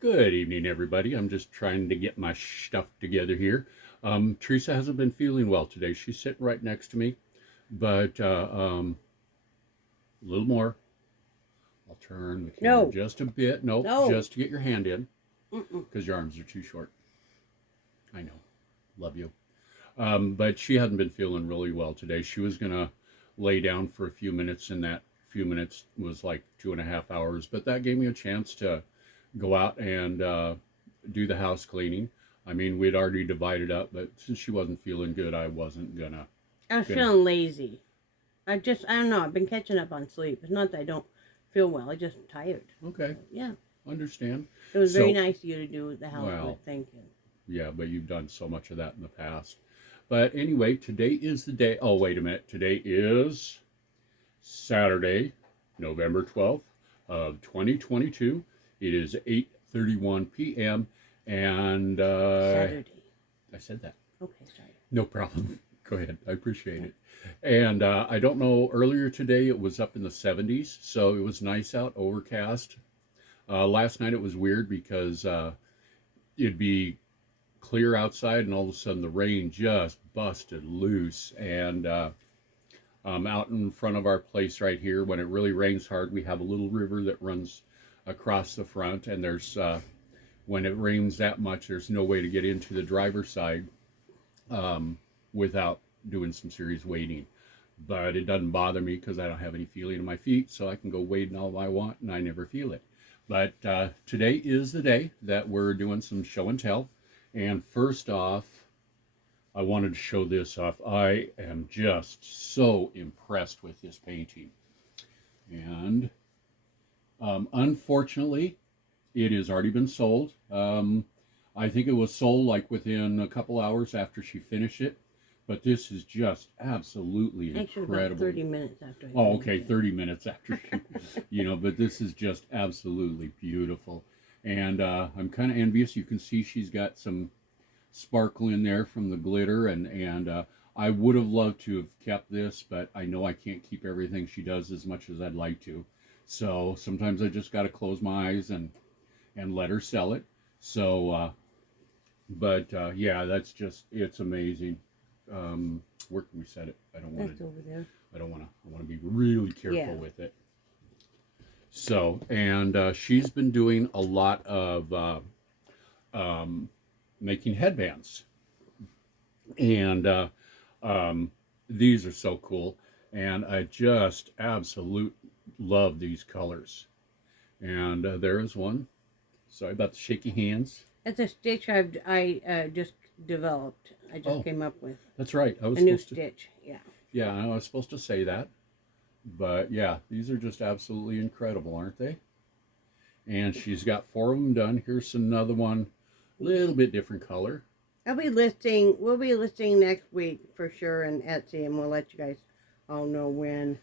Good evening, everybody. I'm just trying to get my stuff together here. Teresa hasn't been feeling well today. She's sitting right next to me, but a little more. I'll turn the camera No. just a bit. Nope, No. just to get your hand in Mm-mm. because your arms are too short. I know. Love you. But she hadn't been feeling really well today. She was going to lay down for a few minutes, and that few minutes was like 2.5 hours. But that gave me a chance to go out and do the house cleaning. I mean, we'd already divided up, but since she wasn't feeling good, I wasn't I was gonna. feeling lazy. I don't know. I've been catching up on sleep. It's not that I don't feel well. I just tired. Okay, But yeah. understand. It was very So, nice of you to do the house with. well, Thank you. yeah, but you've done so much of that in the past. But anyway, today is the day. Oh, wait a minute. Today is Saturday, November 12th of 2022. It is 8:31 p.m. and Saturday. I said that. Okay, sorry. No problem. Go ahead. I appreciate it. And I don't know, earlier today it was up in the 70s, so it was nice out, overcast. Last night it was weird because it'd be clear outside and all of a sudden the rain just busted loose. And out in front of our place right here, when it really rains hard, we have a little river that runs across the front, and there's when it rains that much, there's no way to get into the driver's side without doing some serious wading. But it doesn't bother me because I don't have any feeling in my feet, so I can go wading all I want and I never feel it. But today is the day that we're doing some show and tell. And first off, I wanted to show this off. I am just so impressed with this painting. And unfortunately, it has already been sold. I think it was sold like within a couple hours after she finished it. But this is just absolutely Actually, incredible. about 30 minutes after I Oh, finished okay, it. 30 minutes after she, but this is just absolutely beautiful. And I'm kind of envious. You can see she's got some sparkle in there from the glitter, and I would have loved to have kept this, but I know I can't keep everything she does as much as I'd like to. So sometimes I just got to close my eyes and let her sell it. So, but yeah, that's just, it's amazing. Where can we set it? I don't want That's to. over there. I don't want to. I want to be really careful Yeah. with it. So, and she's been doing a lot of um, making headbands, and these are so cool. And I just absolute love these colors. And there is one. Sorry about the shaky hands. That's a stitch I just developed. I just Oh, came up with that's right. I was a new supposed to. stitch. Yeah. Yeah, I was supposed to say that. But yeah, these are just absolutely incredible, aren't they? And she's got 4 of them done. Here's another one, a little bit different color. We'll be listing next week for sure in Etsy, and we'll let you guys all know when.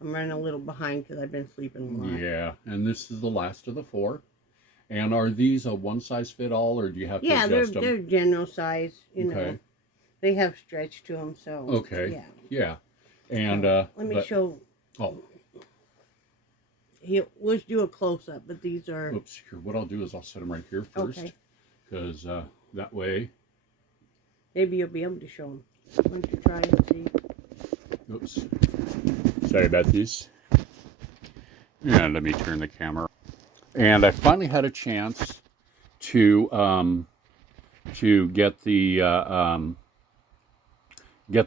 I'm running a little behind because I've been sleeping a lot. Yeah, and this is the last of the 4. And are these a one size fit all, or do you have to adjust them? They're general size. You Okay. know, they have stretch to them, so Okay. yeah. Yeah. And let me show. Oh, We'll do a close up, but these are. oops. Here, what I'll do is I'll set them right here first, Okay. because that way. Maybe you'll be able to show them. Why don't you try and see? Oops. Sorry about this. And let me turn the camera. And I finally had a chance to get the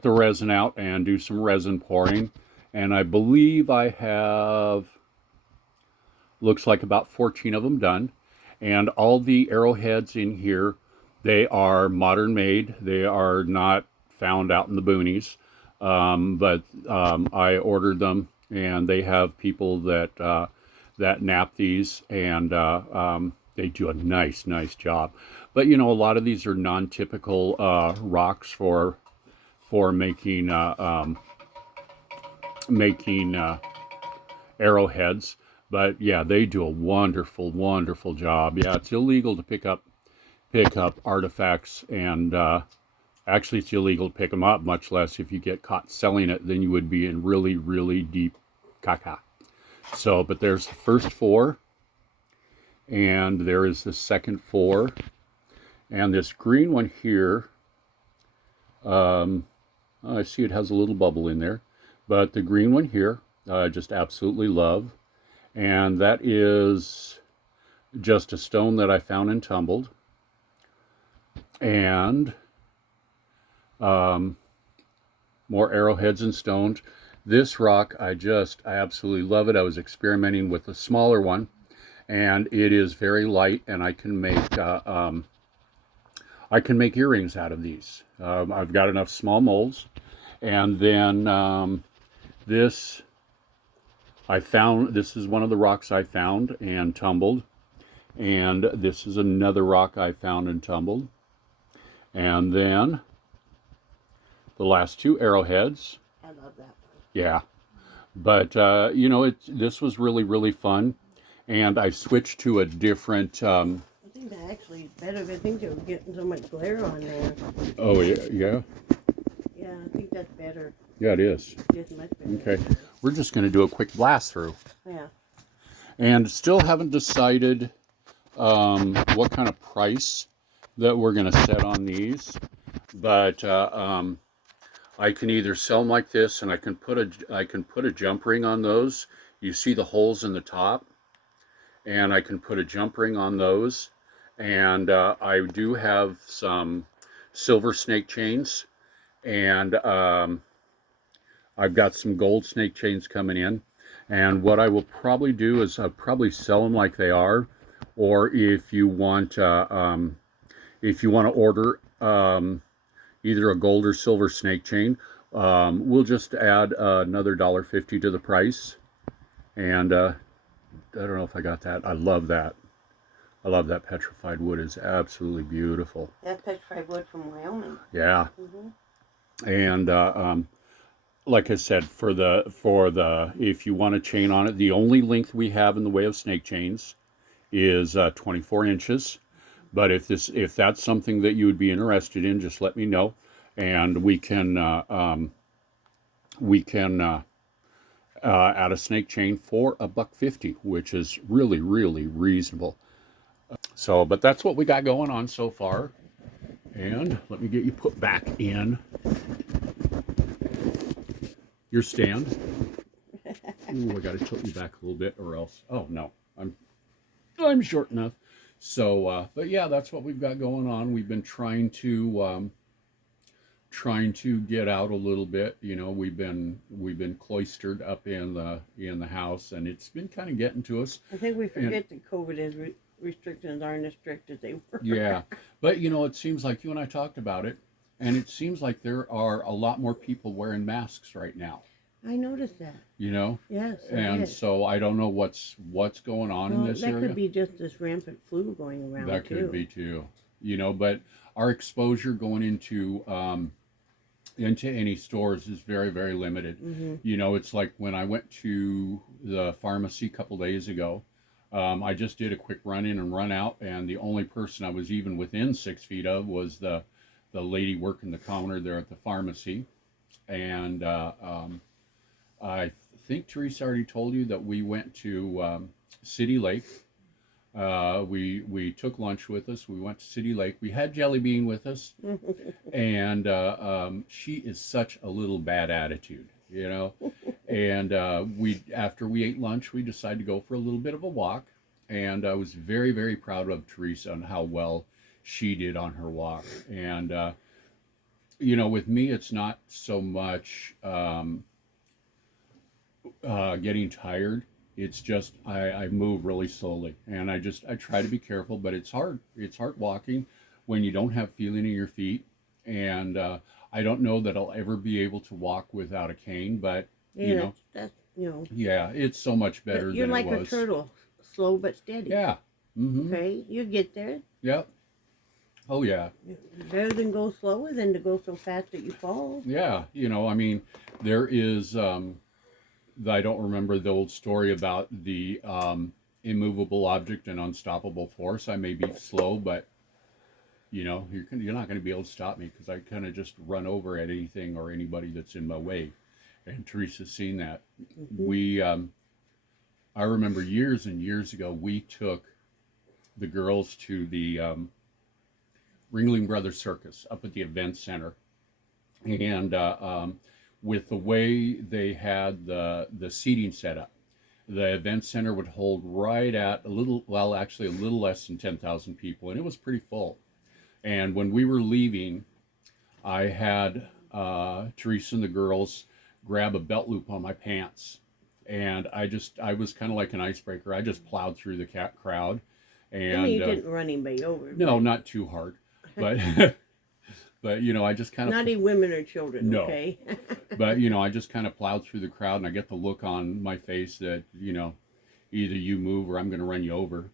resin out and do some resin pouring. And I believe I have, looks like about 14 of them done. And all the arrowheads in here, they are modern made. They are not found out in the boonies. But I ordered them, and they have people that nap these, and they do a nice job. But a lot of these are non-typical rocks for making arrowheads. But yeah, they do a wonderful job. Yeah, it's illegal to pick up artifacts, and actually it's illegal to pick them up, much less if you get caught selling it, then you would be in really deep caca. So, but there's the first 4, and there is the second 4. And this green one here, I see it has a little bubble in there, but the green one here, I just absolutely love. And that is just a stone that I found and tumbled. And more arrowheads and stones. This rock, I absolutely love it. I was experimenting with a smaller one, and it is very light, and I can make earrings out of these. I've got enough small molds. And then this is one of the rocks I found and tumbled. And this is another rock I found and tumbled. And then the last 2 arrowheads. I love that one. Yeah. But, this was really, really fun. And I switched to a different... I think that actually is better. I think they were getting so much glare on there. Oh, yeah? Yeah, yeah, I think that's better. Yeah, it is. It's much better. Okay. We're just going to do a quick blast through. Yeah. And still haven't decided what kind of price that we're going to set on these. But I can either sell them like this, and I can put a jump ring on those. You see the holes in the top, and I can put a jump ring on those. And I do have some silver snake chains, and I've got some gold snake chains coming in. And what I will probably do is I'll probably sell them like they are, or if you want to order either a gold or silver snake chain, we'll just add another $1.50 to the price. And I don't know if I got that. I love that. I love that petrified wood. Is absolutely beautiful. That's petrified wood from Wyoming. Yeah. Mm-hmm. And like I said, for the if you want a chain on it, the only length we have in the way of snake chains is 24 inches. But if that's something that you would be interested in, just let me know, and we can add a snake chain for $1.50, which is really, really reasonable. So, but that's what we got going on so far. And let me get you put back in your stand. Ooh, I got to tilt you back a little bit, or else. Oh no, I'm short enough. So, but yeah, that's what we've got going on. We've been trying to get out a little bit. You know, we've been cloistered up in the house, and it's been kind of getting to us. I think we forget that COVID restrictions aren't as strict as they were. Yeah, but it seems like you and I talked about it, and it seems like there are a lot more people wearing masks right now. I noticed that. Yes. And so I don't know what's going on in this area. That could be just this rampant flu going around. That could be too. But our exposure going into any stores is very, very limited. Mm-hmm. It's like when I went to the pharmacy a couple days ago. I just did a quick run in and run out, and the only person I was even within 6 feet of was the lady working the counter there at the pharmacy. And I think Theresa already told you that we went to City Lake. We took lunch with us. We went to City Lake. We had Jellybean with us, and she is such a little bad attitude, And after we ate lunch, we decided to go for a little bit of a walk, and I was very, very proud of Theresa and how well she did on her walk. And with me, it's not so much getting tired. It's just I move really slowly, and I try to be careful, but it's hard. It's hard walking when you don't have feeling in your feet, and I don't know that I'll ever be able to walk without a cane, but that's yeah, it's so much better than it was. You're like a turtle, slow but steady. Yeah. Mm-hmm. Okay, you get there. Yep. Oh yeah. Better than go slower than to go so fast that you fall. Yeah, I mean, there is. I don't remember the old story about the immovable object and unstoppable force. I may be slow, but you're not going to be able to stop me because I kind of just run over at anything or anybody that's in my way. And Theresa's seen that. Mm-hmm. I remember years and years ago, we took the girls to the Ringling Brothers Circus up at the event center, and with the way they had the seating set up, the event center would hold right at a little, well, actually a little less than 10,000 people, and it was pretty full. And when we were leaving, I had Teresa and the girls grab a belt loop on my pants, and I was kind of like an icebreaker. I just plowed through the crowd, and I mean, you didn't run anybody over. No, not too hard, but but you know, I just kind of not any women or children. No. Okay. But you know, I just kind of plowed through the crowd, and I get the look on my face that, you know, either you move or I'm going to run you over,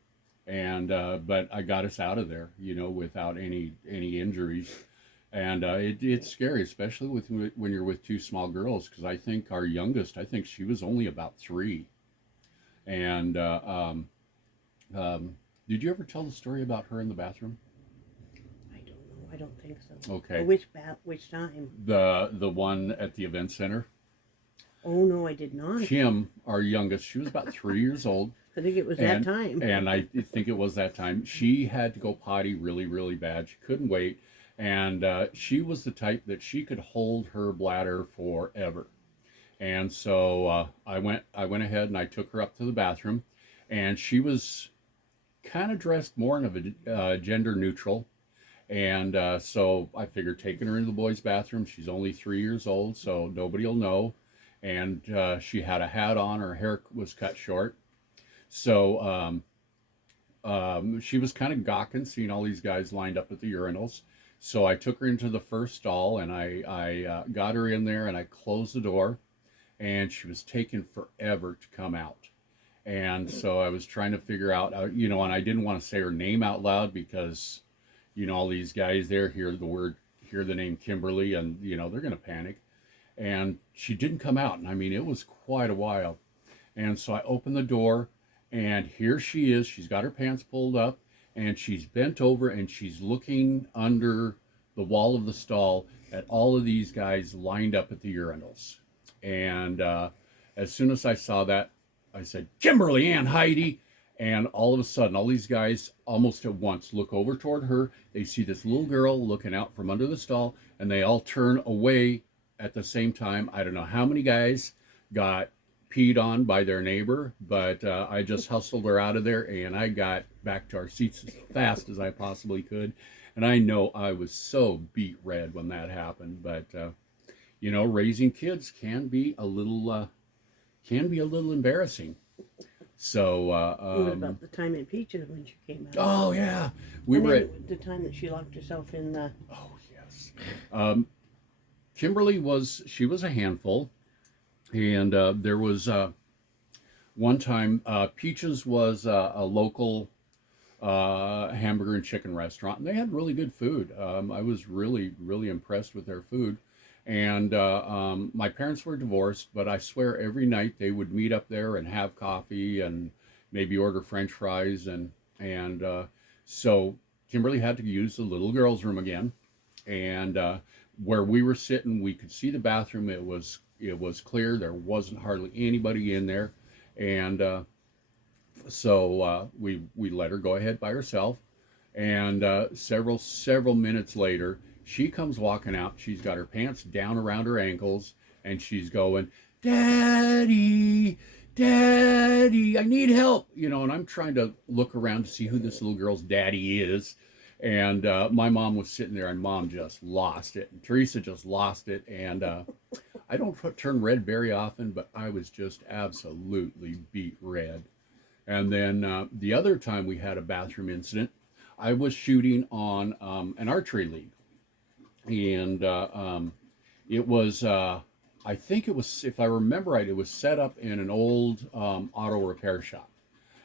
and but I got us out of there, you know, without any injuries. And it's scary, especially when you're with two small girls, because I think our youngest, I think she was only about 3. And did you ever tell the story about her in the bathroom? I don't know. I don't think so. Okay. Which time? The one at the event center. Oh no, I did not. Kim, our youngest, she was about 3 years old. I think it was that time. And I think it was that time. She had to go potty really, really bad. She couldn't wait. And she was the type that she could hold her bladder forever. And so I went ahead and I took her up to the bathroom, and she was kind of dressed more in a gender neutral. And so I figured taking her into the boys' bathroom, she's only 3 years old, so nobody will know. And she had a hat on, her hair was cut short. So she was kind of gawking, seeing all these guys lined up at the urinals. So I took her into the first stall, and I got her in there, and I closed the door, and she was taking forever to come out. And so I was trying to figure out, you know, and I didn't want to say her name out loud because, you know, all these guys there hear the name Kimberly, and, you know, they're going to panic. And she didn't come out, and I mean, it was quite a while. And so I opened the door, and here she is. She's got her pants pulled up, and she's bent over, and she's looking under the wall of the stall at all of these guys lined up at the urinals. And as soon as I saw that, I said, "Kimberly Ann Heide." And all of a sudden, all these guys almost at once look over toward her. They see this little girl looking out from under the stall, and they all turn away at the same time. I don't know how many guys got peed on by their neighbor, but I just hustled her out of there, and I got back to our seats as fast as I possibly could. And I know I was so beat red when that happened, but you know, raising kids can be a little embarrassing. So what about the time in Peaches when she came out? Oh yeah, we were at the time that she locked herself in the. Oh yes, Kimberly was a handful. And there was one time, Peaches was a local hamburger and chicken restaurant, and they had really good food. I was really, really impressed with their food. And my parents were divorced, but I swear every night they would meet up there and have coffee and maybe order French fries. And so Kimberly had to use the little girls' room again. And where we were sitting, we could see the bathroom. It was clear. There wasn't hardly anybody in there. And so we let her go ahead by herself. And several minutes later, she comes walking out. She's got her pants down around her ankles, and she's going, "Daddy, Daddy, I need help." You know, and I'm trying to look around to see who this little girl's daddy is. And my mom was sitting there, and Mom just lost it. And Teresa just lost it. And I don't turn red very often, but I was just absolutely beat red. And then the other time we had a bathroom incident, I was shooting on an archery league. And it was, I think it was, if I remember right, it was set up in an old auto repair shop.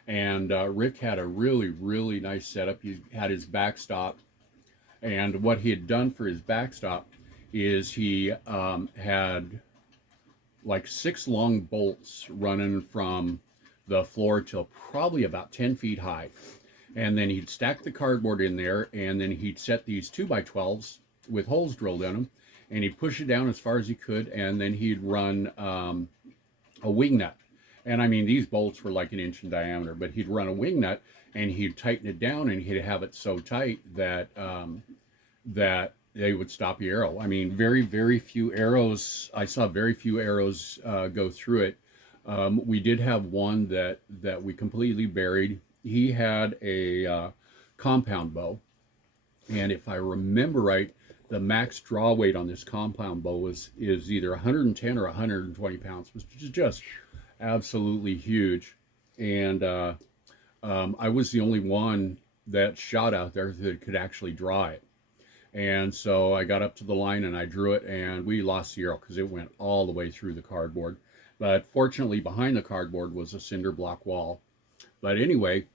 And Rick had a really, really nice setup. He had his backstop. And what he had done for his backstop is he had like 6 long bolts running from the floor till probably about 10 feet high. And then he'd stack the cardboard in there, and then he'd set these 2x12s with holes drilled in them, and he'd push it down as far as he could, and then he'd run a wing nut. And I mean, these bolts were like 1 inch in diameter, but he'd run a wing nut, and he'd tighten it down, and he'd have it so tight that that they would stop the arrow. I mean, very few arrows. I saw very few arrows go through it. We did have one that we completely buried. He had a compound bow, and if I remember right, the max draw weight on this compound bow is either 110 or 120 pounds, which is just absolutely huge. And I was the only one that shot out there that could actually draw it. And so I got up to the line and I drew it, and we lost the arrow because it went all the way through the cardboard. But fortunately, behind the cardboard was a cinder block wall. But anyway,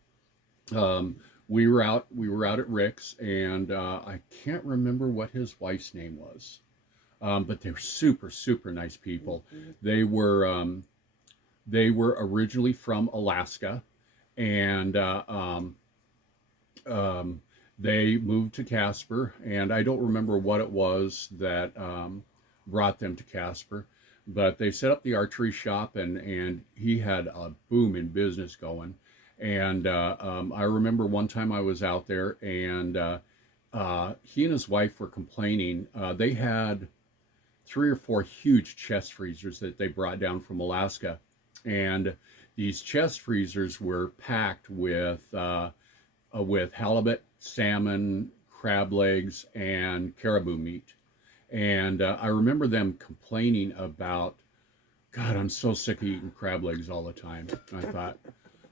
we were out. We were out at Rick's, and I can't remember what his wife's name was, but they were super nice people. They were originally from Alaska, and they moved to Casper, and I don't remember what it was that brought them to Casper, but they set up the archery shop, and he had a booming business going. And I remember one time I was out there, and he and his wife were complaining. They had 3 or 4 huge chest freezers that they brought down from Alaska, and these chest freezers were packed with halibut, salmon, crab legs, and caribou meat. And I remember them complaining about, God, I'm so sick of eating crab legs all the time. I thought,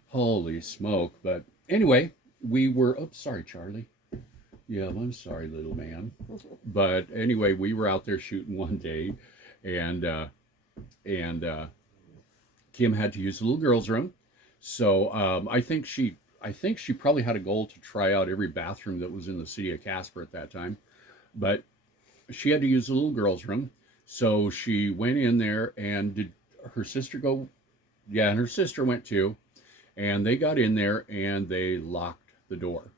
holy smoke. But anyway, we were, oops, sorry, Charlie. Yeah, I'm sorry, little man. But anyway, we were out there shooting one day, and Kim had to use the little girl's room. So I think she probably had a goal to try out every bathroom that was in the city of Casper at that time. But she had to use the little girl's room. So she went in there, and did her sister go? Yeah, and her sister went too. And they got in there, and they locked the door.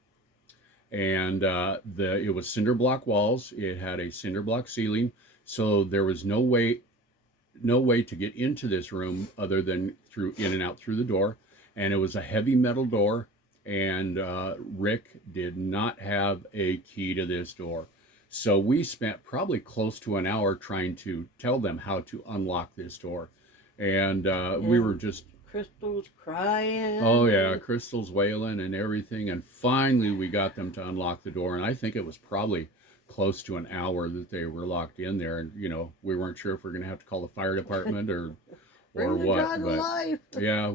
And it was cinder block walls. It had a cinder block ceiling. So there was no way to get into this room other than in and out through the door. And it was a heavy metal door, and Rick did not have a key to this door. So we spent probably close to an hour trying to tell them how to unlock this door. And we were just... Crystal's crying. Oh yeah, Crystal's wailing and everything. And finally we got them to unlock the door. And I think it was probably close to an hour that they were locked in there. And, you know, we weren't sure if we are going to have to call the fire department or what. But life. Yeah,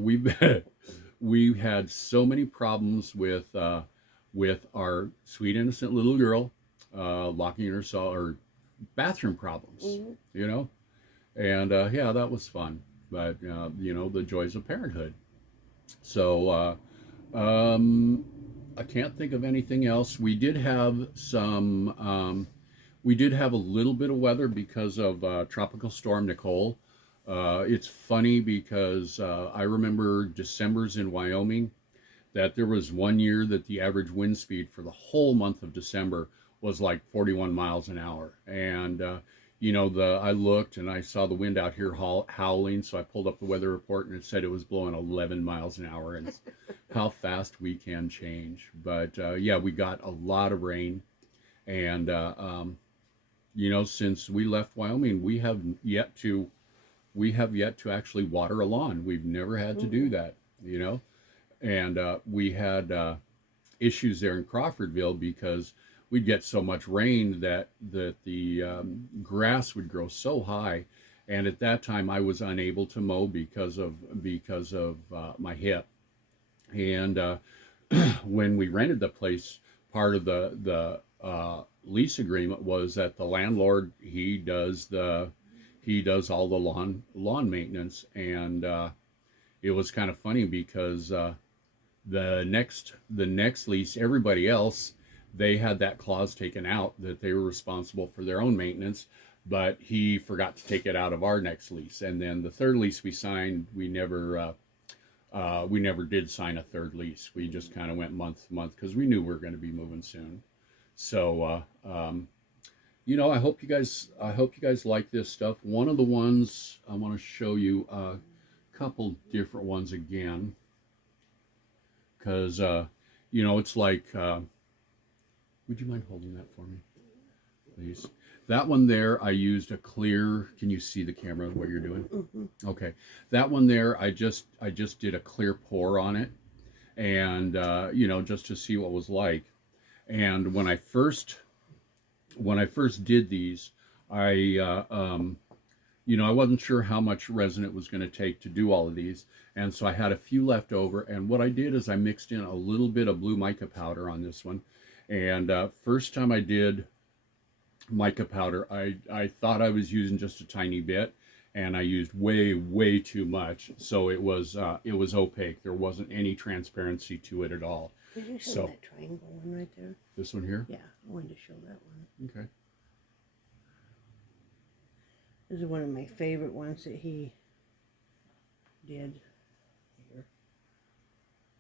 we had so many problems with our sweet innocent little girl locking herself, or bathroom problems, you know. And yeah, that was fun. But you know, the joys of parenthood. So I can't think of anything else. We did have some. We did have a little bit of weather because of Tropical Storm Nicole. It's funny because I remember December's in Wyoming, that there was one year that the average wind speed for the whole month of December was like 41 miles an hour. And you know, I looked and I saw the wind out here howling, so I pulled up the weather report, and it said it was blowing 11 miles an hour. And how fast we can change. But yeah, we got a lot of rain. And you know, since we left Wyoming, we have yet to actually water a lawn. We've never had to do that, you know. And we had issues there in Crawfordville because we'd get so much rain that the grass would grow so high. And at that time I was unable to mow because of my hip. And when we rented the place, part of the lease agreement was that the landlord, he does all the lawn maintenance. And it was kind of funny because the next lease, everybody else, they had that clause taken out that they were responsible for their own maintenance, but he forgot to take it out of our next lease. And then the third lease we signed, we never did sign a third lease. We just kind of went month to month because we knew we were going to be moving soon. So you know, I hope you guys like this stuff. One of the ones I want to show you, a couple different ones again, because you know, it's like, would you mind holding that for me, please? That one there, I used a clear, can you see the camera, what you're doing? Mm-hmm. Okay. That one there, I just did a clear pour on it, and, you know, just to see what it was like. And when I first did these, I, you know, I wasn't sure how much resin it was going to take to do all of these. And so I had a few left over. And what I did is I mixed in a little bit of blue mica powder on this one. And first time I did mica powder, I thought I was using just a tiny bit. And I used way too much. So it was opaque. There wasn't any transparency to it at all. Did you show So, that triangle one right there? this one here? Yeah, I wanted to show that one. Okay. This is one of my favorite ones that he did. Here.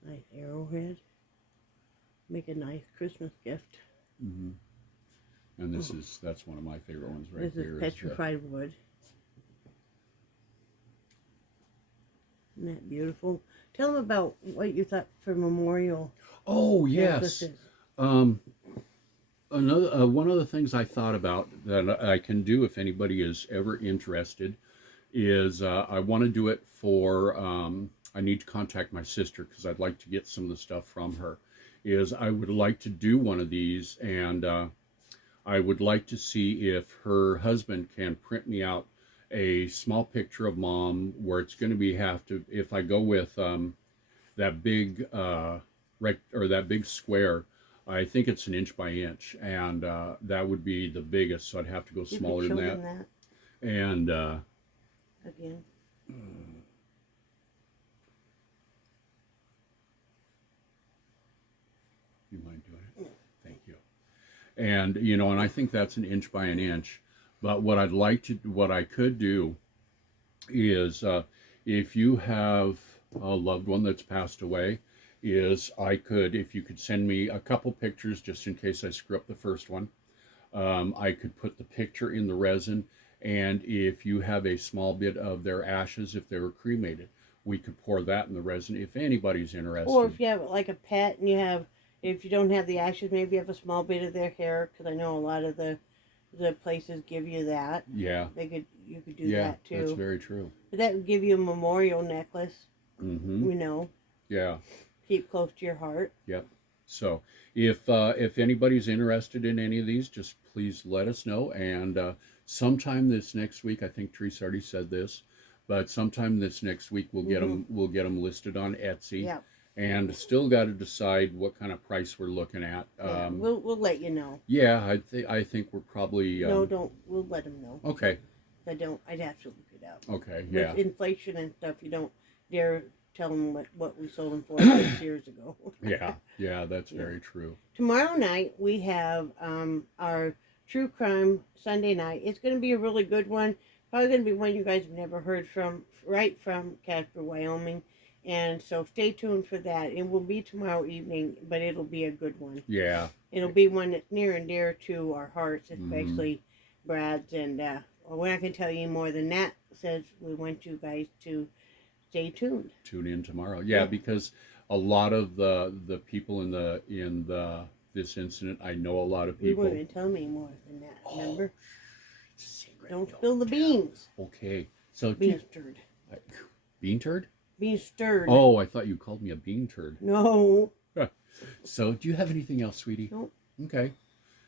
Nice arrowhead. Make a nice Christmas gift. Mm-hmm. And that's one of my favorite ones right This here. is petrified wood. Isn't that beautiful? Tell them about what you thought for memorial. Oh, yes. necklaces. Another one of the things I thought about that I can do if anybody is ever interested is I want to do it for I need to contact my sister because I'd like to get some of the stuff from her. Is I would like to do one of these, and I would like to see if her husband can print me out a small picture of Mom where it's going to be if I go with that big that big square. I think it's 1 inch by inch, and that would be the biggest, so I'd have to go smaller than that. And again. You mind doing it? Thank you. And you know, and I think that's 1 inch by 1 inch. But what I could do is, if you have a loved one that's passed away, is if you could send me a couple pictures just in case I screw up the first one. I could put the picture in the resin, and if you have a small bit of their ashes, if they were cremated, we could pour that in the resin if anybody's interested. Or if you have like a pet and if you don't have the ashes, maybe you have a small bit of their hair, because I know a lot of the places give you that. Yeah. You could do that too. Yeah, that's very true. But that would give you a memorial necklace. Mm-hmm. You know. Yeah. Keep close to your heart. Yep. So if anybody's interested in any of these, just please let us know. And sometime this next week, I think Theresa already said this, but sometime this next week we'll get them listed on Etsy. Yeah. And still got to decide what kind of price we're looking at. Yeah, we'll let you know. Yeah, I think we're probably. No, we'll let them know. Okay. I'd have to look it up. Okay. Yeah. With inflation and stuff, you don't dare tell them what we sold them for 6 years ago. Yeah, that's very true. Tomorrow night we have our True Crime Sunday night. It's going to be a really good one. Probably going to be one you guys have never heard from, right from Casper, Wyoming. And so stay tuned for that. It will be tomorrow evening, but it'll be a good one. Yeah. It'll be one that's near and dear to our hearts, especially Brad's. And we're not going to tell you more than that. Says we want you guys to stay tuned. Tune in tomorrow. Yeah, because a lot of the people in this incident, I know a lot of people. You wouldn't tell me more than that, remember? It's a secret. Don't spill the beans. Okay. So Bean stirred. Bean turd? Bean stirred. Oh, I thought you called me a bean turd. No. So do you have anything else, sweetie? Nope. Okay.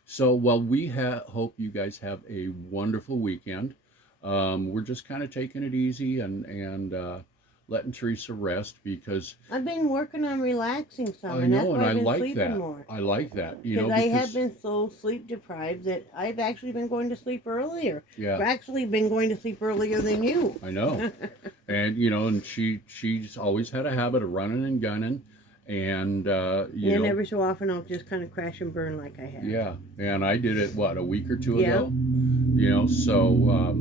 So, well, we hope you guys have a wonderful weekend. We're just kind of taking it easy and letting Theresa rest because I've been working on relaxing some. I and that's know, why and I I've been like sleeping that. more. I like that. Because I have been so sleep deprived that I've actually been going to sleep earlier. Yeah. I've actually been going to sleep earlier than you. I know. And and she's always had a habit of running and gunning, and you know. Every so often I'll just kind of crash and burn like I have. Yeah, and I did it a week or two ago. So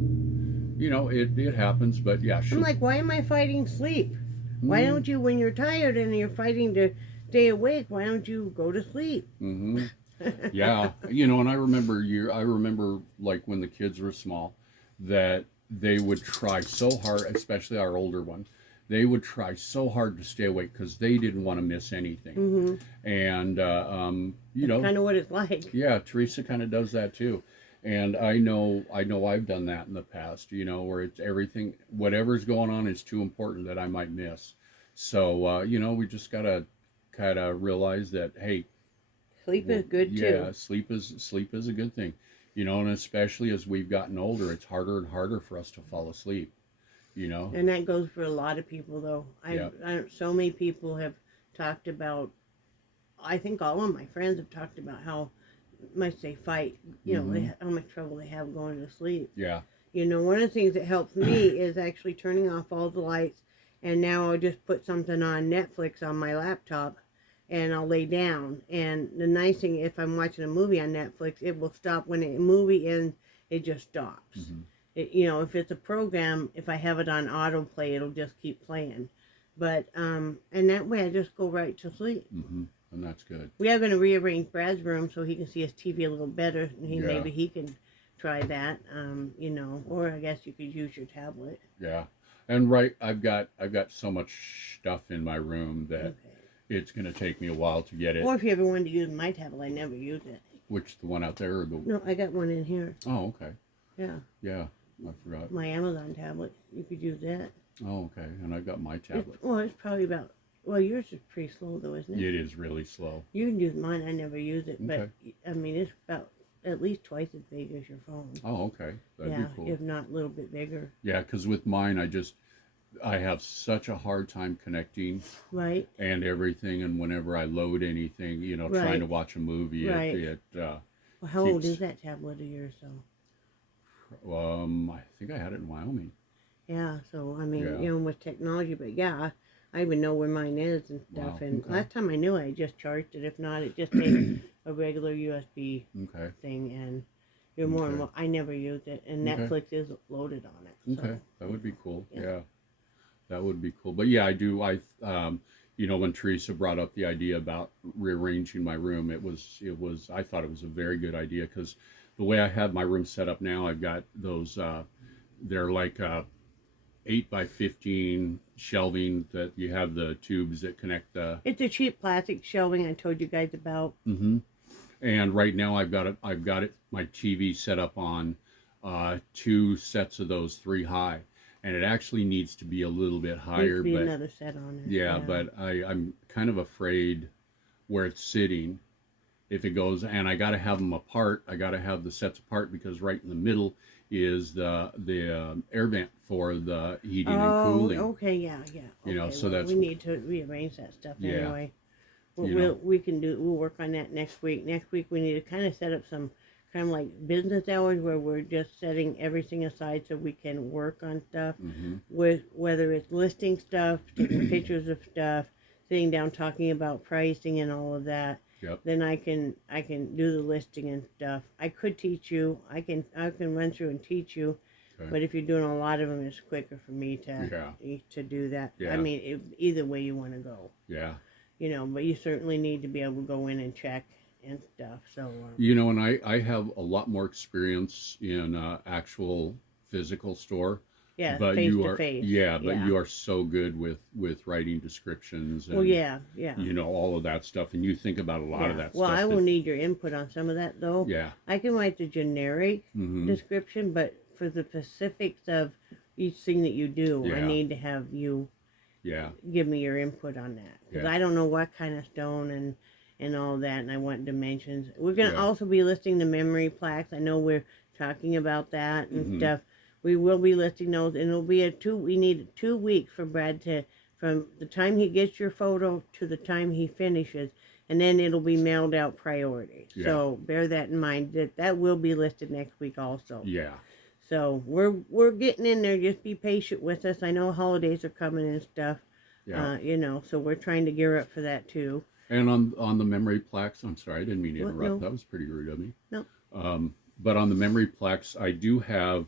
it happens, but yeah. I'm like, why am I fighting sleep? Why don't you, when you're tired and you're fighting to stay awake, why don't you go to sleep? Mm-hmm. Yeah, and I remember like when the kids were small, that they would try so hard, especially our older one, they would try so hard to stay awake because they didn't want to miss anything. Mm-hmm. And you That's know, kind of what it's like. yeah, Teresa kind of does that too. And I know I've done that in the past, you know, where it's everything, whatever's going on is too important that I might miss. So, you know, we just got to kind of realize that, hey, Sleep is good yeah, too. sleep is a good thing, you know, and especially as we've gotten older, it's harder and harder for us to fall asleep, you know. And that goes for a lot of people, though. Yeah. So many people have talked about. I think all of my friends have talked about how much they fight. You know, Hmm. how much trouble they have going to sleep. Yeah. You know, one of the things that helps me is actually turning off all the lights, and now I'll just put something on Netflix on my laptop, and I'll lay down. And the nice thing, if I'm watching a movie on Netflix, it will stop when a movie ends. It just stops. Hmm. You know, if it's a program, if I have it on autoplay, it'll just keep playing. But and that way I just go right to sleep. Hmm. And that's good. We are going to rearrange Brad's room so he can see his TV a little better, and Yeah. maybe he can try that. You know, or I guess you could use your tablet. Yeah. And right, I've got so much stuff in my room that Okay. it's going to take me a while to get it. Or if you ever wanted to use my tablet, I never use it. Which, the one out there or the? No, I got one in here. Oh, okay. Yeah, Yeah, I forgot. my Amazon tablet. You could use that. Oh, okay. And I've got my tablet. It's probably about. Well, yours is pretty slow though, isn't it? It is really slow. You can use mine. I never use it, but Okay. I mean it's about at least twice as big as your phone. Oh, okay. That'd Yeah, be cool. if not a little bit bigger. Yeah, because with mine, I have such a hard time connecting Right. and everything. And whenever I load anything, you know, Right. trying to watch a movie, Right. it Well, how old keeps- is that tablet of yours though? I think I had it in Wyoming. Yeah. So I mean, Yeah. you know, with technology, but yeah, I even know where mine is and stuff. Wow, And okay. last time I knew, I just charged it. If not, it just takes a regular USB Okay. thing, and you're more. And Okay. more I never used it, and Okay. Netflix is loaded on it. Okay. So, That would be cool. Yeah. Yeah. That would be cool. But yeah, I do. You know, when Teresa brought up the idea about rearranging my room, I thought it was a very good idea because the way I have my room set up now, I've got those, they're like 8 by 15 shelving that you have the tubes that connect the. it's a cheap plastic shelving I told you guys about. Hmm. And right now I've got it, my TV set up on 2 sets of those 3 high. And it actually needs to be a little bit Needs higher, to be but another set on it. yeah, but I'm kind of afraid where it's sitting. If it goes, and I got to have them apart. I got to have the sets apart because right in the middle is the air vent for the heating and cooling. Okay, yeah. You know, Okay, so that's- we need to rearrange that stuff Yeah. anyway. You know. We'll work on that next week. Next week we need to kind of set up some kind of like business hours where we're just setting everything aside so we can work on stuff. Hmm. With whether it's listing stuff, taking pictures of stuff, sitting down talking about pricing and all of that. Yep. Then I can do the listing and stuff. I could teach you. I can run through and teach you. Okay. But if you're doing a lot of them, it's quicker for me to do that. Yeah. I mean, either way you want to go, Yeah. you know. But you certainly need to be able to go in and check and stuff. So You know, and I have a lot more experience in actual physical store. yeah, But face you to are, face. yeah, but you are so good with writing descriptions and Well, yeah. you know, all of that stuff, and you think about a lot of that Well, stuff. I will need your input on some of that though. Yeah. I can write the generic Hmm. description, but for the specifics of each thing that you do, I Yeah. need to have you Yeah. give me your input on that because Yeah. I don't know what kind of stone and all that, and I want dimensions. We're gonna Yeah. also be listing the memory plaques. I know we're talking about that and Mhm. stuff. We will be listing those, and it'll be we need 2 weeks for Brad to from the time he gets your photo to the time he finishes, and then it'll be mailed out priority. Yeah. So bear that in mind. That will be listed next week also. Yeah. So we're getting in there. Just be patient with us. I know holidays are coming and stuff. Yeah. You know, so we're trying to gear up for that too. And on the memory plaques, I'm sorry, I didn't mean to What? interrupt. No. That was pretty rude of me. No. But on the memory plaques, I do have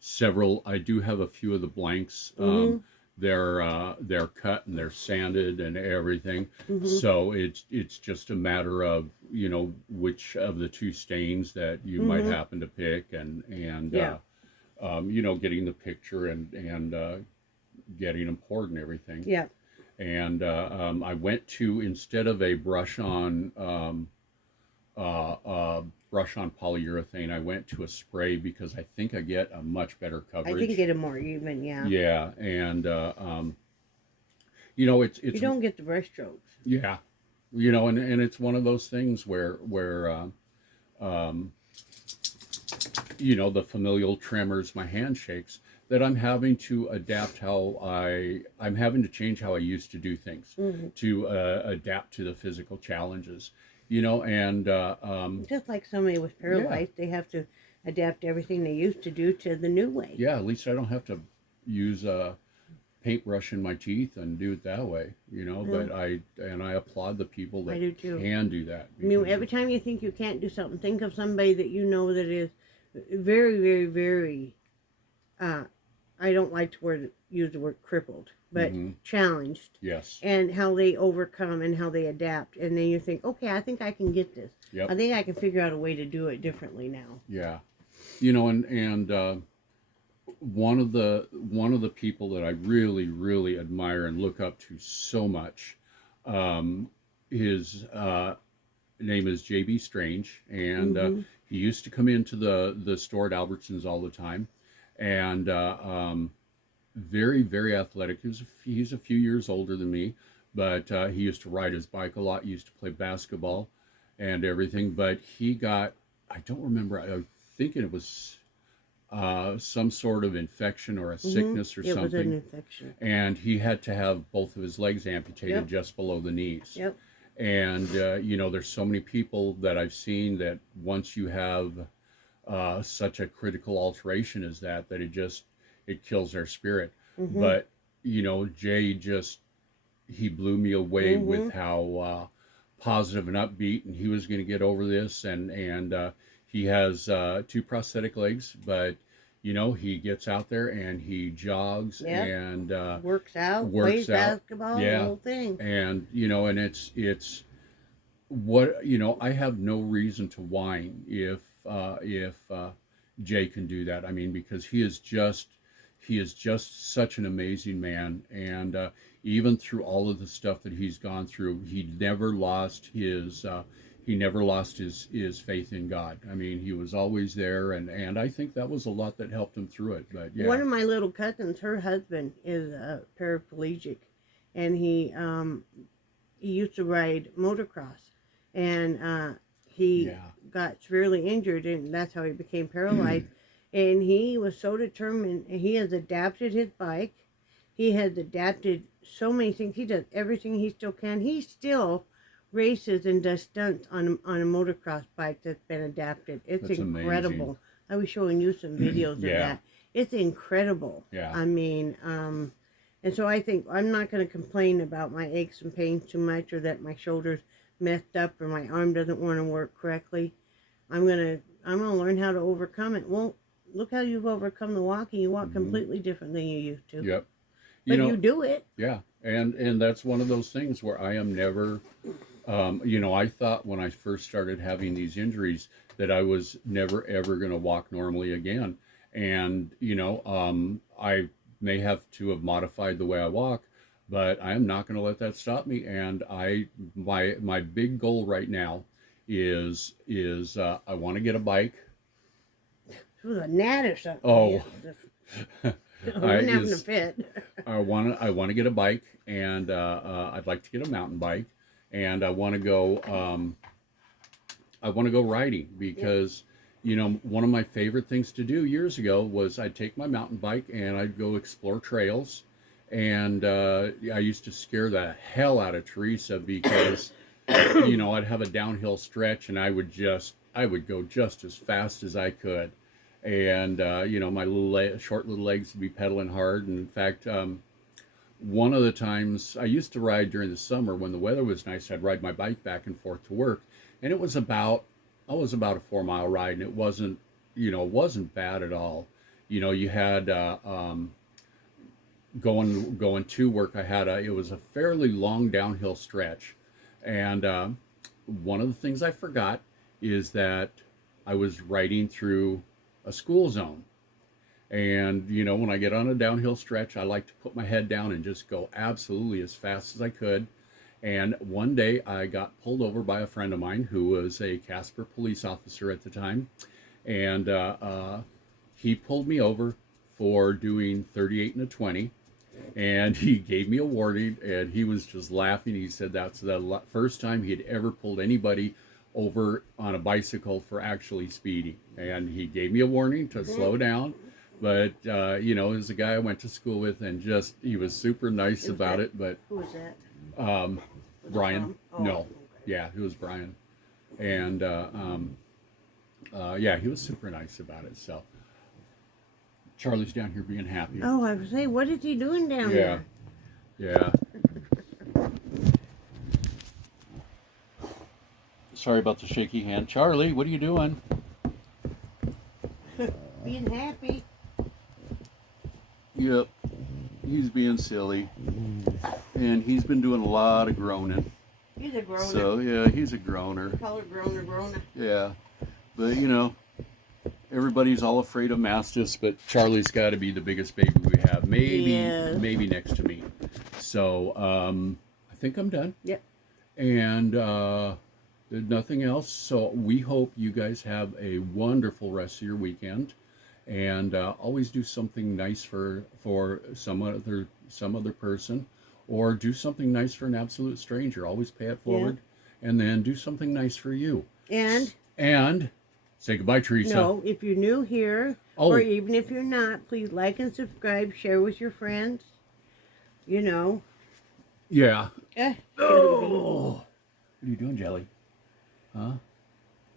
several. I do have a few of the blanks. Mhm. They're cut and they're sanded and everything. Mhm. So it's just a matter of, you know, which of the 2 stains that you might Mhm. happen to pick and Yeah. you know, getting the picture and getting them poured and everything. Yeah. And I went to, instead of a brush on polyurethane, I went to a spray because I think I get a much better coverage. I think get it more even, yeah. Yeah, and you know, it's you don't get the brush strokes. Yeah, you know, and it's one of those things where you know, the familial tremors, my handshakes, that I'm having to adapt I'm having to change how I used to do things to adapt to the physical challenges, you know, and just like somebody with paralyzed, they have to adapt everything they used to do to the new way. Yeah, at least I don't have to use a paintbrush in my teeth and do it that way, you know. But I applaud the people that can do that. I mean, every time you think you can't do something, think of somebody that you know that is very, very, very, I don't like to use the word crippled, but challenged. Yes. And how they overcome and how they adapt. And then you think, okay, I think I can get this. Yep. I think I can figure out a way to do it differently now. Yeah. You know, and one of the people that I really, really admire and look up to so much, his name is J.B. Strange, and he used to come into the store at Albertsons all the time, and very, very athletic. He's a few years older than me, but he used to ride his bike a lot. He used to play basketball and everything, but he got, I don't remember, I'm thinking it was some sort of infection or a sickness or something. It was an infection. And he had to have both of his legs amputated just below the knees. Yep. And, you know, there's so many people that I've seen that once you have such a critical alteration as that it kills their spirit. But, you know, Jay he blew me away with how positive and upbeat, and he was going to get over this. And he has 2 prosthetic legs, but, you know, he gets out there and he jogs and works out, plays basketball, the whole thing. And, you know, and it's what, you know, I have no reason to whine if Jay can do that. I mean, because he is just such an amazing man. And even through all of the stuff that he's gone through, he never lost his faith in God. I mean, he was always there, and I think that was a lot that helped him through it. But yeah. One of my little cousins, her husband is paraplegic, and he used to ride motocross, and he got severely injured, and that's how he became paralyzed. And he was so determined. He has adapted his bike. He has adapted so many things. He does everything he still can. He still races and does stunts on a motocross bike that's been adapted. It's incredible. Amazing. I was showing you some videos of that. It's incredible. Yeah. I mean, and so I think I'm not going to complain about my aches and pains too much, or that my shoulder's messed up, or my arm doesn't want to work correctly. I'm gonna learn how to overcome it. Well, look how you've overcome the walking. You walk completely different than you used to. Yep. But you do it. Yeah. And that's one of those things where I am never, you know, I thought when I first started having these injuries that I was never, ever going to walk normally again. And, you know, I may have to have modified the way I walk, but I am not going to let that stop me. And my big goal right now is I want to get a bike. It was a gnat or something. Oh. I'm having a fit. I want to get a bike, and I'd like to get a mountain bike, and I want to go riding because you know, one of my favorite things to do years ago was I'd take my mountain bike and I'd go explore trails, and I used to scare the hell out of Theresa because you know, I'd have a downhill stretch and I would go just as fast as I could. And, you know, my short little legs would be pedaling hard. And in fact, one of the times I used to ride during the summer when the weather was nice, I'd ride my bike back and forth to work. And it was about a 4-mile ride, and it wasn't, you know, it wasn't bad at all. You know, you had, going to work, it was a fairly long downhill stretch. And, one of the things I forgot is that I was riding through a school zone, And, you know, when I get on a downhill stretch, I like to put my head down and just go absolutely as fast as I could. And one day I got pulled over by a friend of mine who was a Casper police officer at the time. And he pulled me over for doing 38 and a 20. And he gave me a warning, and he was just laughing. He said that's the first time he had ever pulled anybody over on a bicycle for actually speeding. And he gave me a warning to slow down. But, you know, it was a guy I went to school with, and just, he was super nice about it. But Who was that? Brian. Oh, No. okay. Yeah, it was Brian. And, yeah, he was super nice about it. So Charlie's down here being happy. Oh, I was saying, what is he doing down Yeah. there? Yeah. Sorry about the shaky hand. Charlie, what are you doing? Being happy. Yep. He's being silly. And he's been doing a lot of groaning. He's a groaner. So, yeah, he's a groaner. Call her groaner. Yeah. But, you know, everybody's all afraid of Mastiffs, but Charlie's got to be the biggest baby we have. Maybe next to me. So, I think I'm done. Yep. And there's nothing else. So we hope you guys have a wonderful rest of your weekend. And always do something nice for some other person, or do something nice for an absolute stranger. Always pay it forward, and then do something nice for you. And say goodbye, Theresa. No, if you're new here, or even if you're not, please like and subscribe, share with your friends. You know. Yeah. Oh. What are you doing, Jelly? Huh?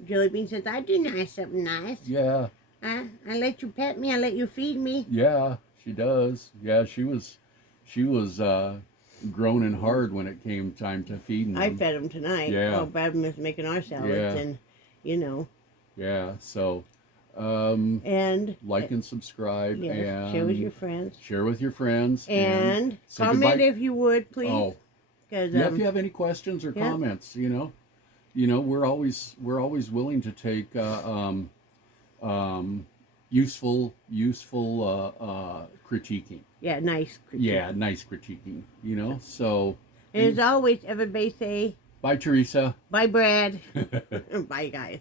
Jellybean says, I do nice something nice. Yeah. I let you pet me, I let you feed me. Yeah, she does. Yeah, she was groaning hard when it came time to feeding them. I fed them tonight. Yeah. Oh, Brad was making our salads, and you know. Yeah. So, and like and subscribe, and share with your friends. Share with your friends, and comment goodbye. if you would, please. Oh, because yeah. If you have any questions or comments, you know, we're always willing to take useful critiquing. Yeah, nice critiquing. Yeah, nice critiquing. You know, so. And as always, everybody say Bye, Theresa. Bye, Brad. Bye, guys.